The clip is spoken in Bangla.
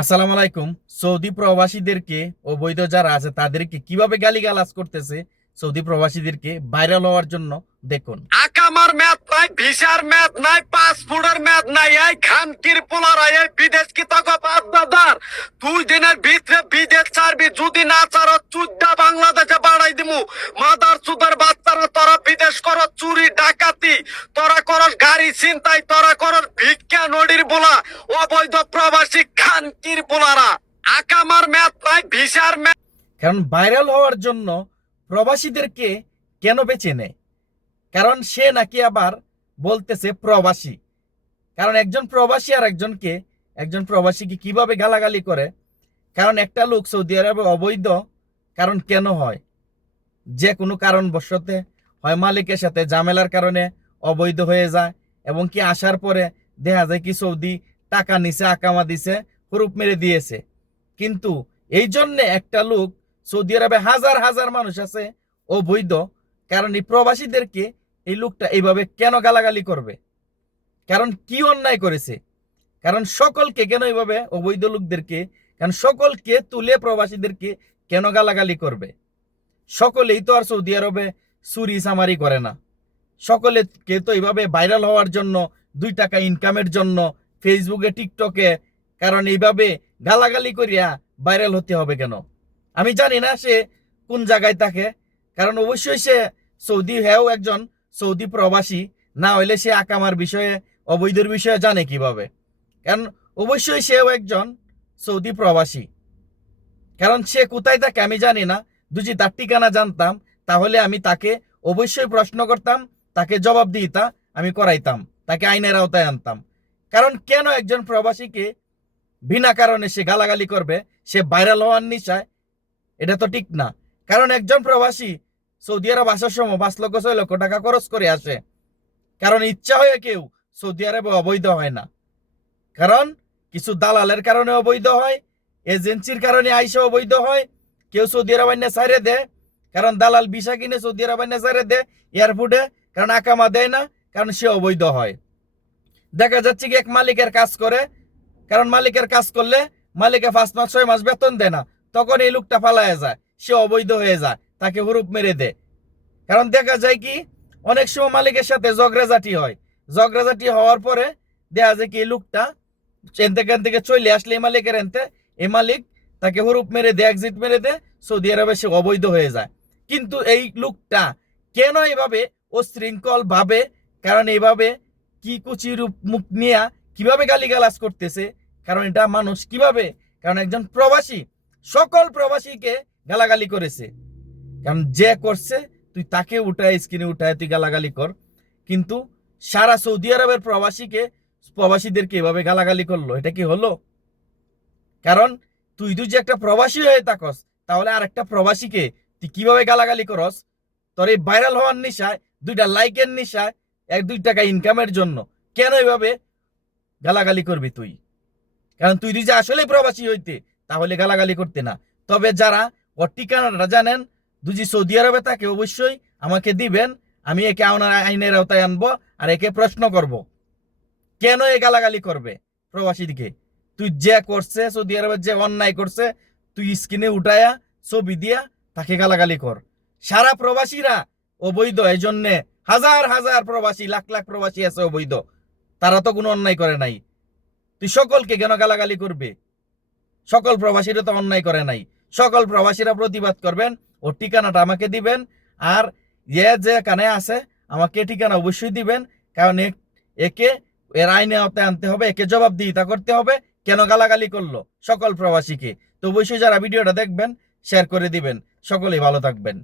আসসালামু আলাইকুম। সৌদি প্রবাসীদেরকে অবৈধ যারা আছে, তাদেরকে কীভাবে গালিগালাজ করতেছে সৌদি প্রবাসীদেরকে ভাইরাল হওয়ার জন্য দেখুন। আকামার ম্যাথ নাই, ভিসার ম্যাথ নাই, পাসপোর্টের ম্যাথ নাই, এই খানকির পোলারা, এই বিদেশ কি তক বাদার দুই দিনের ভিতরে বিদেশ ছাড়বি, যদি না ছাড় চুদ্দা বাংলাদেশে বাড়াই দিমু। মাদার সুদার বাচ্চারা, তোরা বিদেশ কর, চুরি, ডাকাতি, তোরা করস গাড়ি চিন্তাই তোরা করস ভিক্ষা নদীর বোলা অবৈধ প্রবাসী খানকির পোলারা আকামার ম্যাথ কারণ ভাইরাল হওয়ার জন্য প্রবাসীদেরকে কেন বেছে নেয়? কারণ সে নাকি আবার বলতেছে প্রবাসী। কারণ একজন প্রবাসী আর একজনকে একজন প্রবাসীকে কীভাবে গালাগালি করে? কারণ একটা লোক সৌদি আরবে অবৈধ, কারণ কেন হয়? যে কোনো কারণবশতে হয় মালিকের সাথে ঝামেলার কারণে অবৈধ হয়ে যায়, এবং কি আসার পরে দেখা যায় কি সৌদি টাকা নিছে, আকামা দিছে, হুরুপ মেরে দিয়েছে। কিন্তু এই জন্যে একটা লোক সৌদি আরবে হাজার হাজার মানুষ আছে অবৈধ, কারণ এই প্রবাসীদেরকে এই লোকটা এইভাবে কেন গালাগালি করবে? কারণ কি অন্যায় করেছে? কারণ সকলকে কেন এইভাবে অবৈধ লোকদেরকে, কারণ সকলকে তুলে প্রবাসীদেরকে কেন গালাগালি করবে? সকলেই তো আর সৌদি আরবে চুরি সামারি করে না। সকলে কে তো এইভাবে ভাইরাল হওয়ার জন্য, দুই টাকা ইনকামের জন্য ফেসবুকে টিকটকে কারণ এইভাবে গালাগালি করিয়া ভাইরাল হতে হবে কেন? আমি জানি না সে কোন জায়গায় থাকে, কারণ অবশ্যই সে সৌদি হ্যাও একজন সৌদি প্রবাসী, না হইলে সে আকামার বিষয়ে, অবৈধর বিষয়ে জানে কীভাবে। কারণ অবশ্যই সেও একজন সৌদি প্রবাসী। কারণ সে কোথায় থাকে আমি জানি না যদি তার ঠিকানা জানতাম, তাহলে আমি তাকে অবশ্যই প্রশ্ন করতাম, তাকে জবাব দিতা, আমি করাইতাম, তাকে আইনের আওতায় আনতাম। কারণ কেন একজন প্রবাসীকে বিনা কারণে সে গালাগালি করবে ভাইরাল হওয়ার নিশায়, এটা তো ঠিক না। কারণ একজন প্রবাসী সৌদি আরব আসার সময় পাঁচ লক্ষ, ছয় লক্ষ টাকা খরচ করে আসে। কারণ ইচ্ছা হয়ে কেউ সৌদি আরবে অবৈধ হয় না। কারণ কিছু দালালের কারণে অবৈধ হয়, এজেন্সির কারণে আইসা অবৈধ হয়, কেউ সৌদি আরব আইনে সাইরে দেয়। কারণ দালাল ভিসা কিনে সৌদি আরব আইনে সাইরে দেয়, এয়ারপোর্টে, কারণ আকামা দেয় না, কারণ সে অবৈধ হয়। দেখা যাচ্ছে কি এক মালিকের কাজ করে, কারণ মালিকের কাজ করলে মালিকে পাঁচ মাস, ছয় মাস বেতন দেয় না। তখন এই লোকটা ফালায় যায়। সে অবৈধ হয়ে যায়। তাকে হুরুপ মেরে দেয়। কারণ দেখা যায় কি, অনেক সময় মালিকের সাথে জগরাজাটি হয়। জগরাজাটি হওয়ার পরে দেখা যায় কি লোকটা এন থেকে চলে আসলে এই মালিকের এনতে, এই মালিক তাকে হুরুপ মেরে দেয় এক্সিট মেরে দেয়, সৌদি আরবে সে অবৈধ হয়ে যায়। কিন্তু এই লোকটা কেন এইভাবে অশৃঙ্খল ভাবে, কারণ এভাবে কি কুচি রূপ মুখ নিয়ে কীভাবে গালিগালাজ করতেছে? কারণ এটা মানুষ কীভাবে? কারণ একজন প্রবাসী, সকল প্রবাসীকে গালাগালি করেছে। কারণ যে করছে, তুই তাকে উঠায়, স্ক্রিনে উঠায়, তুই গালাগালি কর। কিন্তু সারা সৌদি আরবের প্রবাসীকে, প্রবাসীদেরকে এভাবে গালাগালি করল। এটা কি হলো? কারণ তুই তুই যে একটা প্রবাসী হয়ে থাকস, তাহলে আর একটা প্রবাসীকে তুই কীভাবে গালাগালি করস? তোর এই ভাইরাল হওয়ার নিশায়, দুইটা লাইকের নিশায়, এক দুই টাকা ইনকামের জন্য। কেন এভাবে গালাগালি করবি তুই? কারণ তুই যদি আসলে প্রবাসী হইতে, তাহলে গালাগালি করতে না। তবে যারা ওর ঠিকানাটা জানেন, দুজি সৌদি আরবে তাকে অবশ্যই আমাকে দিবেন, আমি একে আমার আইনের আওতায় আনব আর একে প্রশ্ন করব, কেন এ গালাগালি করবে প্রবাসীদিকে? তুই যে করছে, সৌদি আরবে যে অন্যায় করছে, তুই স্ক্রিনে উঠায়া, ছবি দিয়া তাকে গালাগালি কর। সারা প্রবাসীরা অবৈধ এই জন্যে হাজার হাজার প্রবাসী, লাখ লাখ প্রবাসী আছে অবৈধ। তারা তো কোনো অন্যায় করে নাই। তুই সকলকে কেন গালাগালি করবে? সকল প্রবাসীরা তো অন্যায় করে নাই। সকল প্রবাসীরা প্রতিবাদ করবেন ওর ঠিকানাটা আমাকে দিবেন। আর যে যে কানে আছে, আমাকে ঠিকানা অবশ্যই দিবেন। কারণ একে এর আইনে আওতায় আনতে হবে, একে জবাবদিহিতা করতে হবে। কেন গালাগালি করল সকল প্রবাসীকে? তো অবশ্যই যারা ভিডিওটা দেখবেন শেয়ার করে দিবেন। সকলেই ভালো থাকবেন।